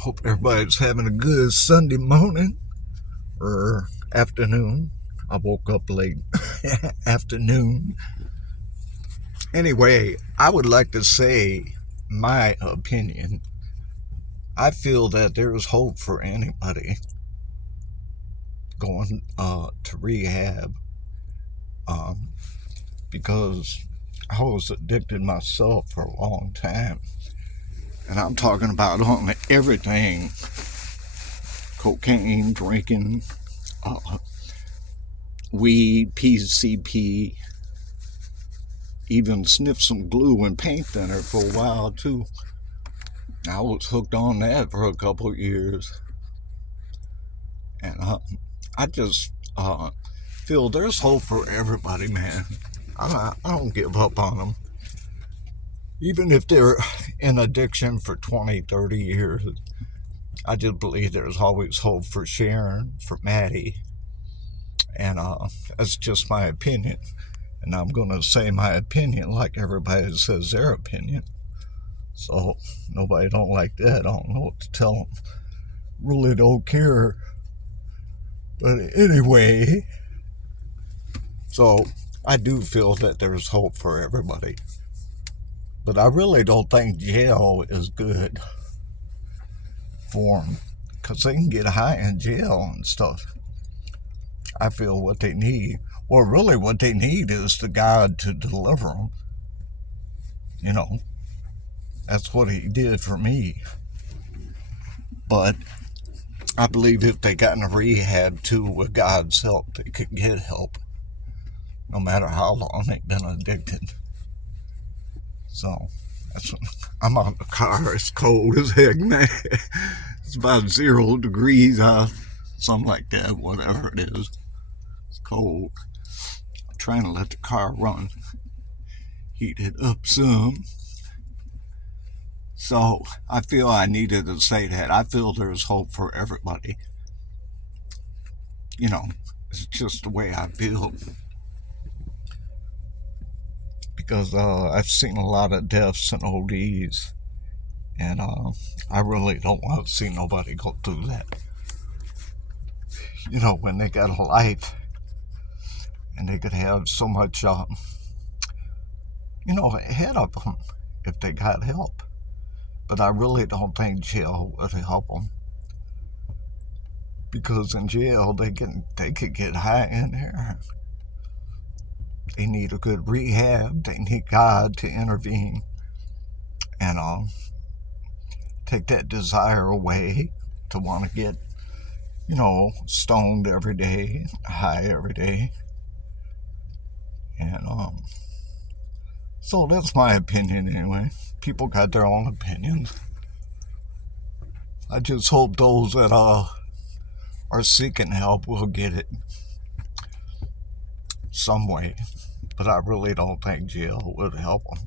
Hope everybody's having a good Sunday morning or afternoon. I woke up late. Afternoon. Anyway, I would like to say my opinion. I feel that there's hope for anybody going to rehab because I was addicted myself for a long time. And I'm talking about on everything: cocaine, drinking, weed, PCP, even sniffed some glue and paint thinner for a while too. I was hooked on that for a couple of years. And I just feel there's hope for everybody, man. I don't give up on them. Even if they're in addiction for 20, 30 years, I just believe there's always hope for Sharon, for Maddie. And that's just my opinion. And I'm going to say my opinion like everybody says their opinion. So nobody don't like that. I don't know what to tell them. Really don't care. But anyway, so I do feel that there's hope for everybody. But I really don't think jail is good for them, because they can get high in jail and stuff. I feel what they need, well, really what they need is the God to deliver them. You know, that's what he did for me. But I believe if they got in a rehab too, with God's help, they could get help, no matter how long they've been addicted. So that's what, I'm on the car. It's cold as heck, man. It's about 0 degrees out, something like that, whatever it is. It's cold. I'm trying to let the car run, heat it up some. So I feel I needed to say that. I feel there's hope for everybody. You know, it's just the way I feel. Because I've seen a lot of deaths and ODs. And I really don't want to see nobody go through that. You know, when they got a life and they could have so much, ahead of them if they got help. But I really don't think jail would help them. Because in jail, they could get high in there. They need a good rehab. They need God to intervene and take that desire away to want to get, stoned every day, high every day. And so that's my opinion anyway. People got their own opinions. I just hope those that are seeking help will get it some way. But I really don't think jail would help them.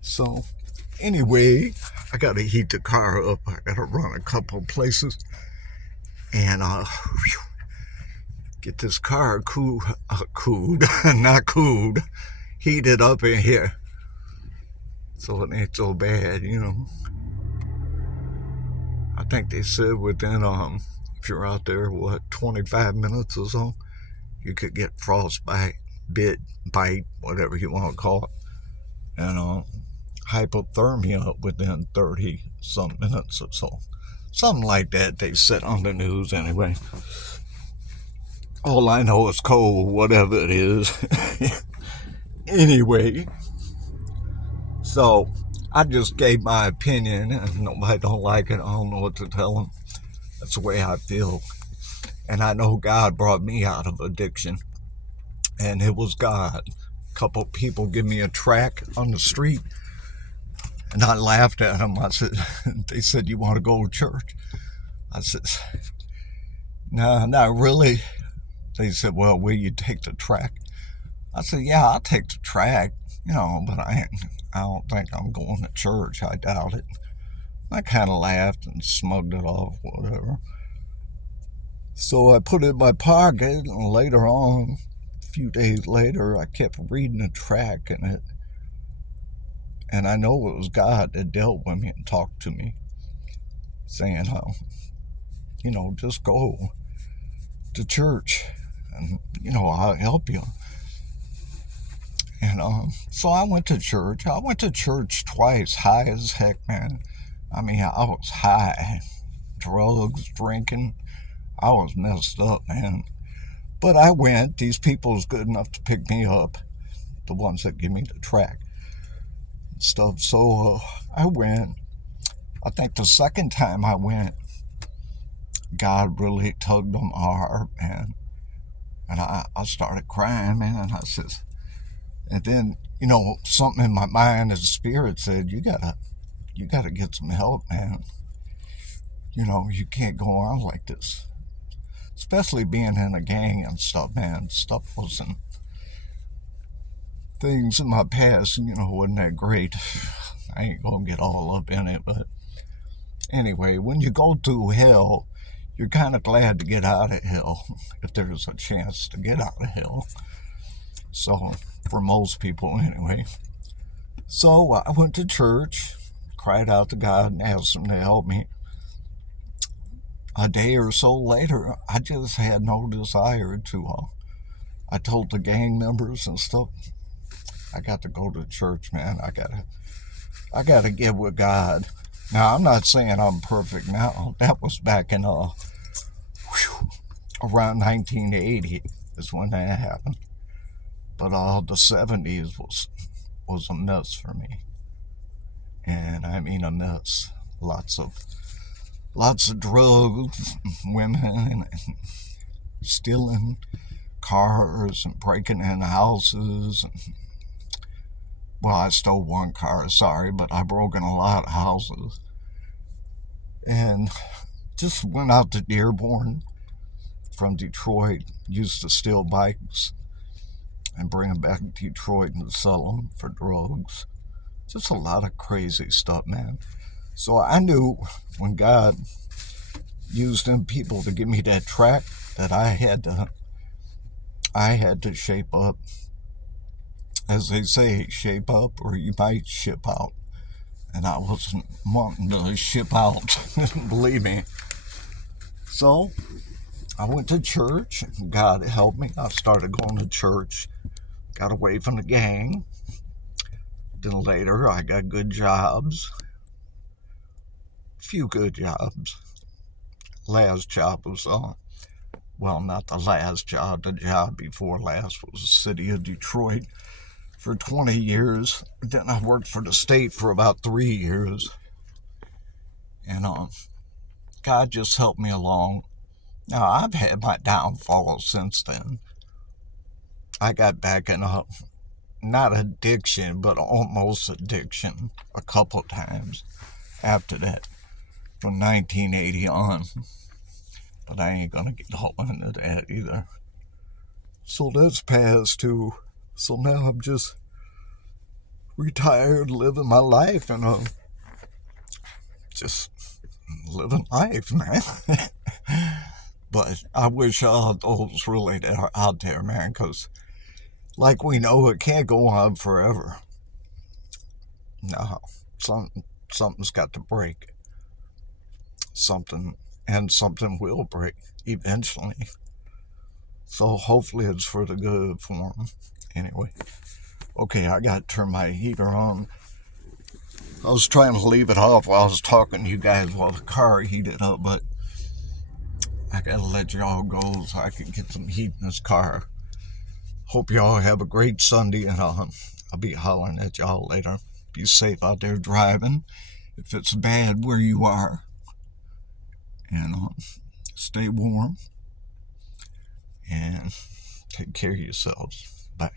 So, anyway, I gotta heat the car up. I gotta run a couple of places and get this car cooled, not cooled, heated up in here, so it ain't so bad, I think they said within if you're out there 25 minutes or so, you could get frostbite, bite, whatever you want to call it, and hypothermia within 30 some minutes or so. Something like that they said on the news anyway. All I know is cold, whatever it is. Anyway, so I just gave my opinion, and nobody don't like it. I don't know what to tell them. That's the way I feel. And I know God brought me out of addiction. And it was God. A couple people give me a tract on the street. And I laughed at them. I said, they said, "You want to go to church?" I said, "No, not really." They said, "Well, will you take the tract?" I said, "Yeah, I'll take the tract, but I don't think I'm going to church. I doubt it." I kind of laughed and smuggled it off, whatever. So I put it in my pocket, and later on, a few days later, I kept reading the tract, and And I know it was God that dealt with me and talked to me, saying, just go to church and, I'll help you. And so I went to church. I went to church twice, high as heck, man. I mean, I was high, drugs, drinking. I was messed up, man. But I went. These people was good enough to pick me up, the ones that give me the track and stuff. So I went. I think the second time I went, God really tugged on my heart, man. And I started crying, man. And I says, and then, something in my mind and spirit said, you gotta get some help, man. You can't go on like this. Especially being in a gang and stuff, man. Stuff wasn't, things in my past, wasn't that great. I ain't gonna get all up in it, but anyway, when you go through hell, you're kind of glad to get out of hell, if there's a chance to get out of hell. So, for most people anyway. So, I went to church, cried out to God and asked him to help me. A day or so later, I just had no desire to, I told the gang members and stuff, I got to go to church, man. I gotta get with God. Now, I'm not saying I'm perfect now. That was back in, around 1980 is when that happened. But the 70s was a mess for me. And I mean a mess. Lots of drugs, women, and stealing cars and breaking in houses. Well, I stole one car, sorry, but I broke in a lot of houses. And just went out to Dearborn from Detroit, used to steal bikes and bring them back to Detroit and sell them for drugs. Just a lot of crazy stuff, man. So I knew when God used them people to give me that track that I had to shape up. As they say, shape up or you might ship out. And I wasn't wanting to ship out, believe me. So I went to church. God helped me. I started going to church. Got away from the gang. Then later I got good jobs. Few good jobs. Last job was well, not the last job. The job before last was the city of Detroit for 20 years. Then I worked for the state for about 3 years. And God just helped me along. Now, I've had my downfalls since then. I got back in not addiction, but almost addiction a couple times after that, from 1980 on. But I ain't gonna get all into that either. So that's past too. So now I'm just retired, living my life, and just living life, man. But I wish those really that are out there, man, because like we know, it can't go on forever. No, something's got to break. Something will break eventually. So hopefully it's for the good for them. Anyway, okay, I got to turn my heater on. I was trying to leave it off while I was talking to you guys while the car heated up, but I gotta let y'all go so I can get some heat in this car. Hope y'all have a great Sunday, and I'll be hollering at y'all later. Be safe out there driving. If it's bad where you are, and stay warm, and take care of yourselves. Bye.